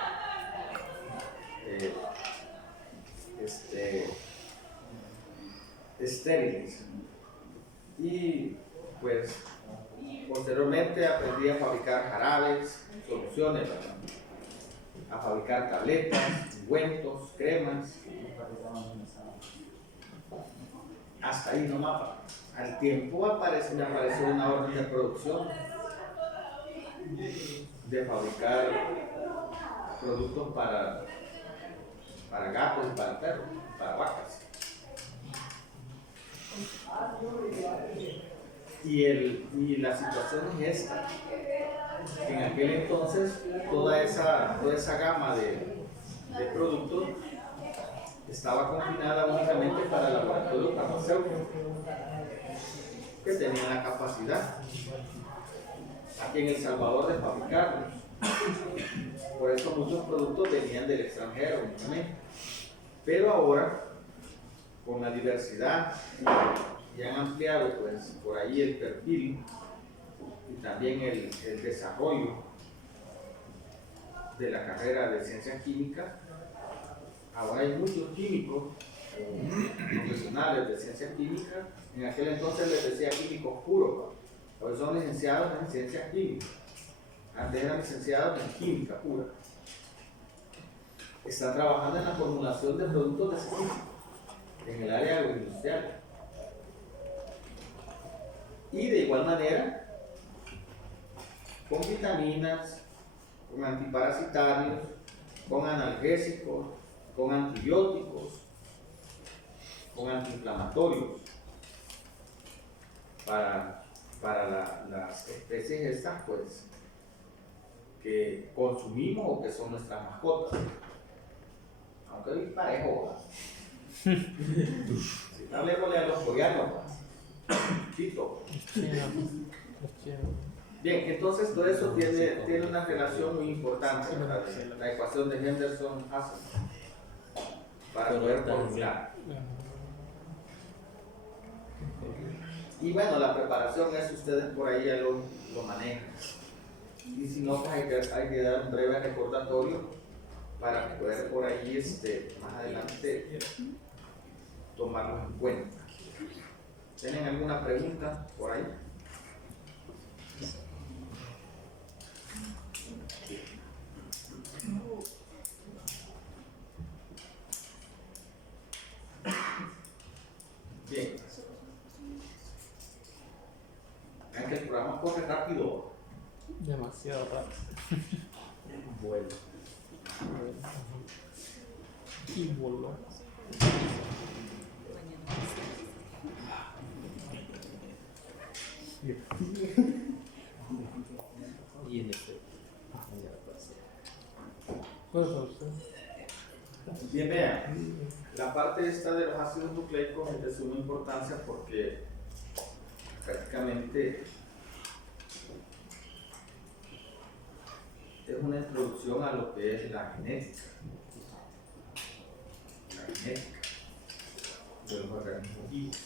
Estériles. Y pues posteriormente aprendí a fabricar jarabes, soluciones, ¿verdad?, a fabricar tabletas, ungüentos, cremas. Hasta ahí nomás. Al tiempo me apareció una orden de producción de fabricar productos para gatos y para perros, para vacas. Y la situación es esta. En aquel entonces toda esa gama de productos estaba confinada únicamente para el laboratorio farmacéutico, que tenían la capacidad aquí en El Salvador de fabricarlos. Por eso muchos productos venían del extranjero únicamente. Pero ahora, con la diversidad, y han ampliado pues por ahí el perfil y también el desarrollo de la carrera de ciencias químicas, ahora hay muchos químicos profesionales de ciencias químicas. En aquel entonces les decía químicos puros, hoy son licenciados en ciencias químicas, antes eran licenciados en química pura. Están trabajando en la formulación de productos de ese tipo, en el área agroindustrial. Y de igual manera, con vitaminas, con antiparasitarios, con analgésicos, con antibióticos, con antiinflamatorios para las especies estas pues que consumimos o que son nuestras mascotas, aunque es parejo. Si no, hablemosle a los coreanos, Tito. Bien, entonces todo eso tiene una relación muy importante, la ecuación de Henderson-Hasselbalch, para poder formular. Y bueno, la preparación es, ustedes por ahí ya lo manejan. Y si no, pues hay que dar un breve recordatorio para poder por ahí más adelante tomarlos en cuenta. ¿Tienen alguna pregunta por ahí? Bien. Vean que el programa corre rápido. Demasiado rápido. Bueno. Y voló. Y en efecto, ya pasó. Pues, o sea, Bien, vean, la parte esta de los ácidos nucleicos es de suma importancia porque prácticamente es una introducción a lo que es la genética de los organismos vivos.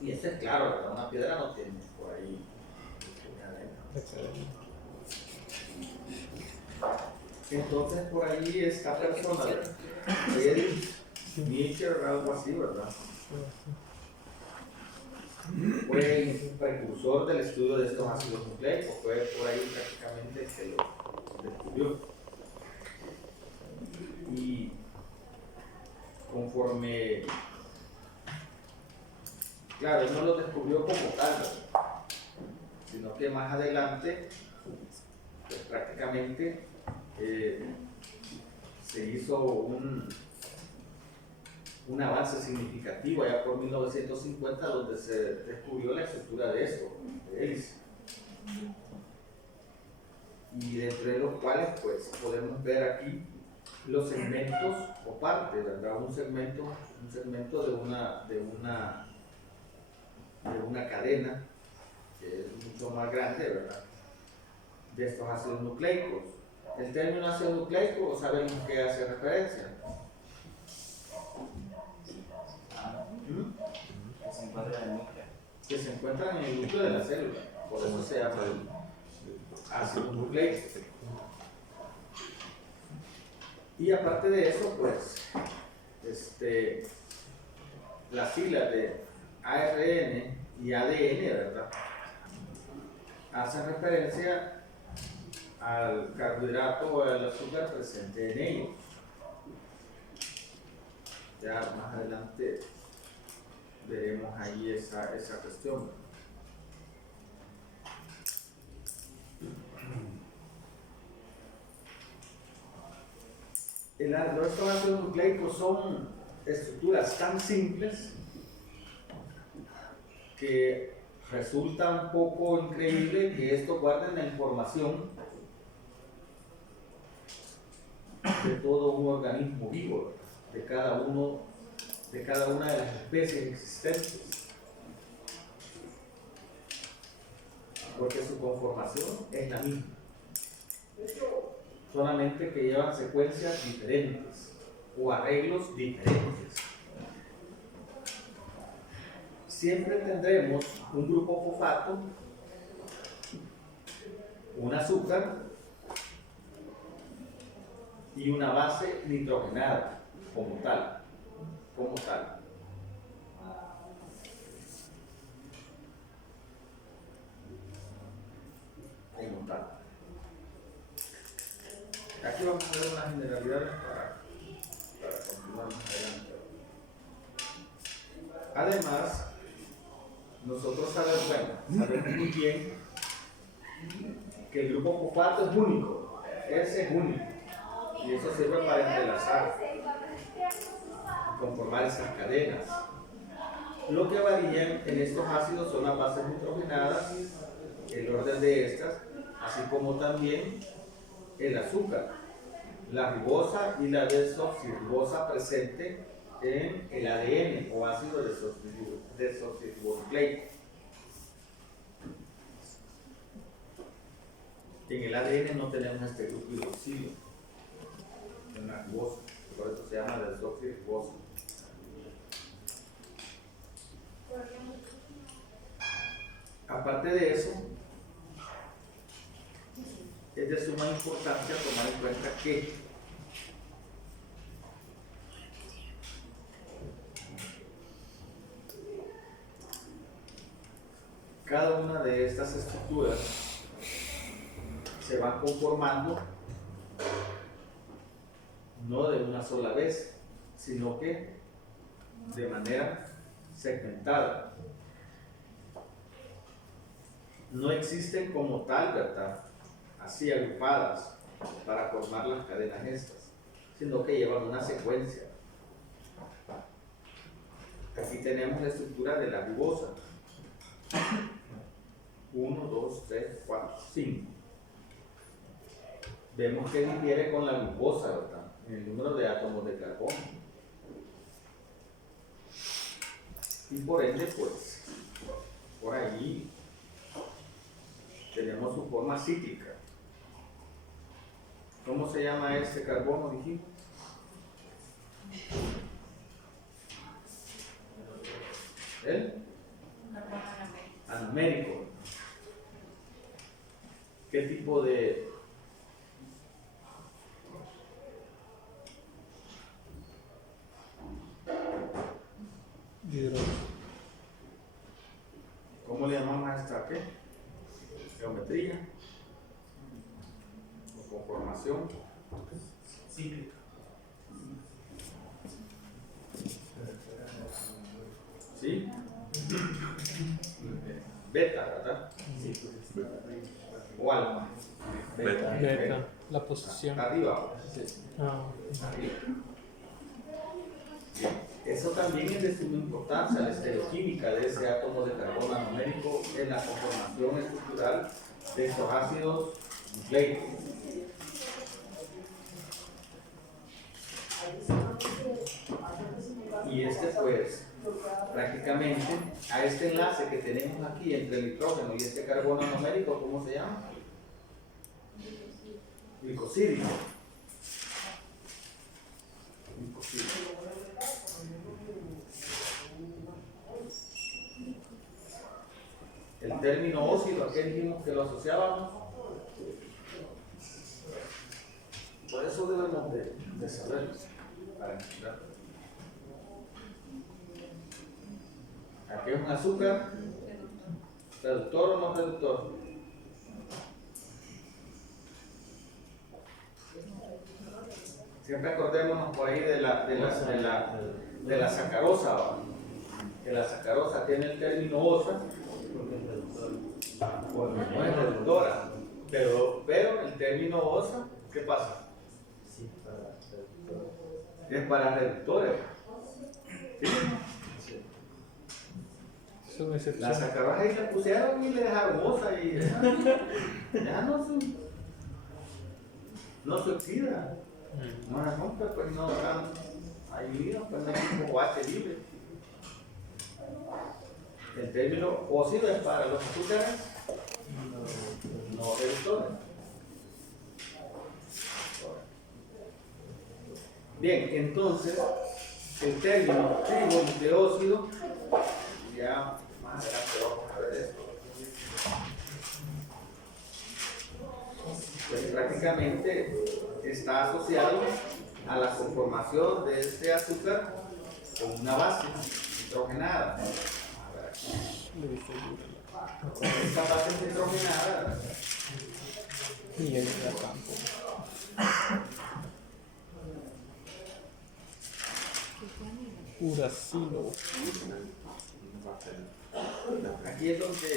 Y eso es claro, ¿verdad? Una piedra no tiene por ahí cadena. Entonces por ahí esta persona, Friedrich Nietzsche, algo así, ¿verdad? Fue el precursor del estudio de estos ácidos nucleicos, fue por ahí prácticamente el que lo descubrió. Y conforme, claro, él no lo descubrió como tal, ¿verdad? Sino que más adelante, pues prácticamente se hizo un avance significativo allá por 1950 donde se descubrió la estructura de esto, de hélice. Y entre los cuales pues podemos ver aquí los segmentos o partes, ¿verdad? Un segmento de una cadena que es mucho más grande, ¿verdad? De estos ácidos nucleicos. El término ácido nucleico, ¿sabemos qué hace referencia? Que se encuentra en el núcleo. Que se encuentran en el núcleo de la célula, por eso se llama ácido nucleico. Y aparte de eso, pues, las siglas de ARN y ADN, ¿verdad? Hacen referencia al carbohidrato o al azúcar presente en ellos. Ya más adelante veremos ahí esa cuestión. Estos ácidos nucleicos son estructuras tan simples que resulta un poco increíble que esto guarden la información de todo un organismo vivo, de cada una de las especies existentes. porque su conformación es la misma, solamente que llevan secuencias diferentes o arreglos diferentes. Siempre tendremos un grupo fosfato, un azúcar y una base nitrogenada como tal. Aquí vamos a ver unas generalidades para continuar más adelante. Además, nosotros sabemos muy bien que el grupo fosfato es único, ese es único, y eso sirve para entrelazar, conformar esas cadenas. Lo que varían en estos ácidos son las bases nitrogenadas, el orden de estas, así como también el azúcar, la ribosa y la desoxirribosa presente en el ADN o ácido desoxirribonucleico. En el ADN no tenemos este grupo hidroxilo, en la ribosa, por eso se llama desoxirribosa. Aparte de eso, es de suma importancia tomar en cuenta que cada una de estas estructuras se van conformando no de una sola vez, sino que de manera segmentada. No existen como tal, ¿verdad?, así agrupadas para formar las cadenas estas, sino que llevan una secuencia. Aquí tenemos la estructura de la ribosa. 1, 2, 3, 4, 5. Vemos que difiere con la glucosa, ¿verdad?, en el número de átomos de carbono. Y por ende, pues, por ahí tenemos su forma cíclica. ¿Cómo se llama este carbono, dijimos? ¿El? Anomérico. ¿Qué tipo de hidrógeno? ¿Cómo le llamamos a esta qué? Geometría o conformación Cíclica. ¿sí? Beta, ¿verdad? O alfa. Beta, la posición. Arriba. Ah, Arriba. Eso también es de suma importancia, la estereoquímica de ese átomo de carbono anomérico en la conformación estructural de estos ácidos nucleicos. Y este, pues, prácticamente a este enlace que tenemos aquí entre el nitrógeno y este carbono anomérico, ¿cómo se llama? Glicosídico. El término óxido, ¿a qué dijimos que lo asociábamos? Por eso debemos de saberlo para entender. Aquí es un azúcar, ¿reductor o no reductor? Siempre acordémonos por ahí de la sacarosa, ¿va? Que la sacarosa tiene el término osa, porque no es reductora, pero el término osa, ¿qué pasa? Es para reductores. ¿Sí? son La excepciones. sacarosa ahí la pusieron y le dejaron osa y ya no se oxida. No la rompe, pues no están ahí unidos, pues no hay como H libre. El término óxido es para los azúcares no reductores. Bien, entonces el término tribonucleócido, ya más adelante vamos a ver esto, pues prácticamente está asociado a la conformación de este azúcar con una base nitrogenada. A ver aquí. Esta base nitrogenada Y ahí la campo. Uracilo. aquí es donde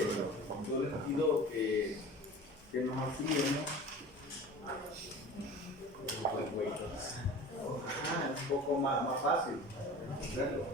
yo les pido que nos auxiliemos. Es un poco más fácil verlo.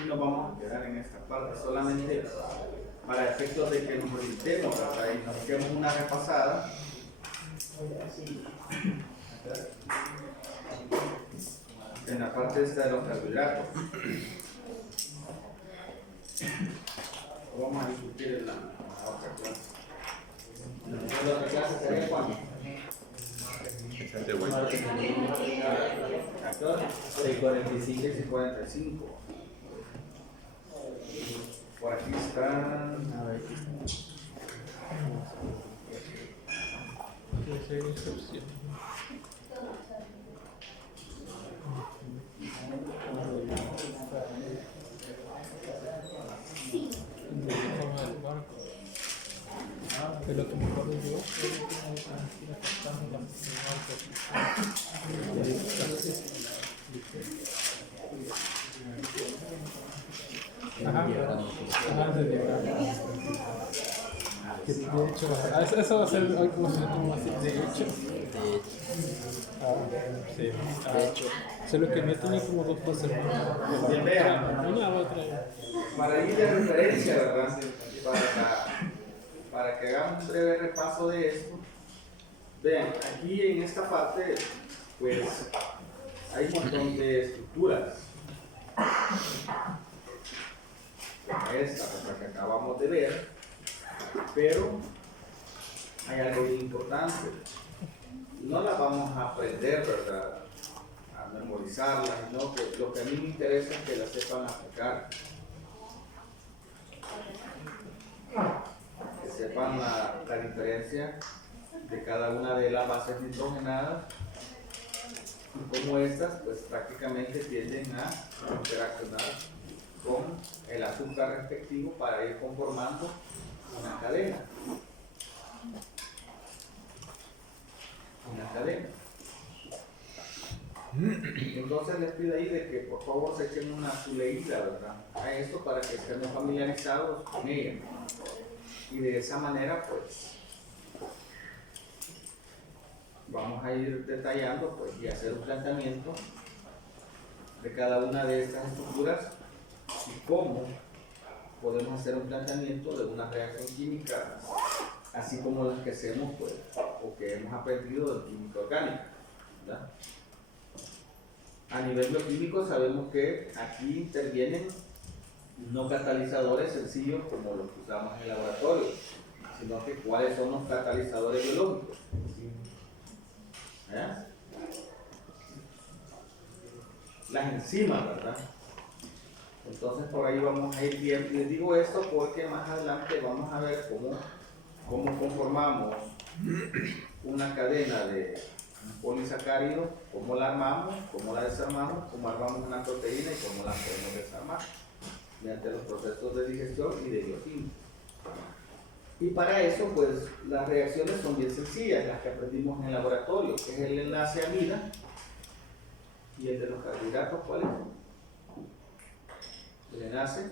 Y nos vamos a quedar en esta parte solamente para efectos de que nos orientemos, ¿verdad? Y nos demos una repasada. En la parte esta de los carbohidratos. Lo vamos a discutir en la otra clase. ¿La otra clase sería cuándo? De vuelta. 6:45 y 45. Por aquí están. A ver. Puede ser inserción. Del barco. De lo que me acuerdo yo, de hecho, eso va a ser algo como así, de hecho. Sí. De hecho, Solo que yo tenía como dos cosas. Bien, vean. Una u otra. Para ir de referencia, ¿verdad? Para que hagamos un breve repaso de esto. Vean, aquí en esta parte, pues, hay un montón de estructuras. Como esta, la que acabamos de ver. Pero hay algo bien importante. No las vamos a aprender, ¿verdad? A memorizarlas, sino que lo que a mí me interesa es que las sepan aplicar. Que sepan la diferencia de cada una de las bases nitrogenadas y cómo estas pues prácticamente tienden a interaccionar con el azúcar respectivo para ir conformando una cadena. Entonces les pido ahí de que por favor se echen una leída, ¿verdad? A esto para que estemos familiarizados con ella. Y de esa manera pues vamos a ir detallando pues y hacer un planteamiento de cada una de estas estructuras y cómo podemos hacer un planteamiento de una reacción química así como las que hacemos pues o que hemos aprendido de química orgánica, ¿verdad? A nivel bioquímico sabemos que aquí intervienen no catalizadores sencillos como los que usamos en el laboratorio, sino que cuáles son los catalizadores biológicos. ¿Eh? Las enzimas, ¿verdad? Entonces por ahí vamos a ir bien. Les digo esto porque más adelante vamos a ver cómo conformamos una cadena de polisacáridos, cómo la armamos, cómo la desarmamos, cómo armamos una proteína y cómo la podemos desarmar mediante los procesos de digestión y de biosíntesis. Y para eso, pues, las reacciones son bien sencillas, las que aprendimos en el laboratorio, que es el enlace amida y el de los carbohidratos, ¿cuál es? El enlace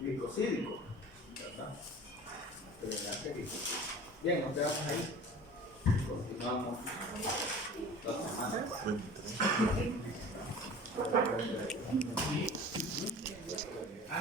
glicosídico, ¿verdad? El enlace glicosídico. Bien, nos quedamos ahí. Continuamos la semana.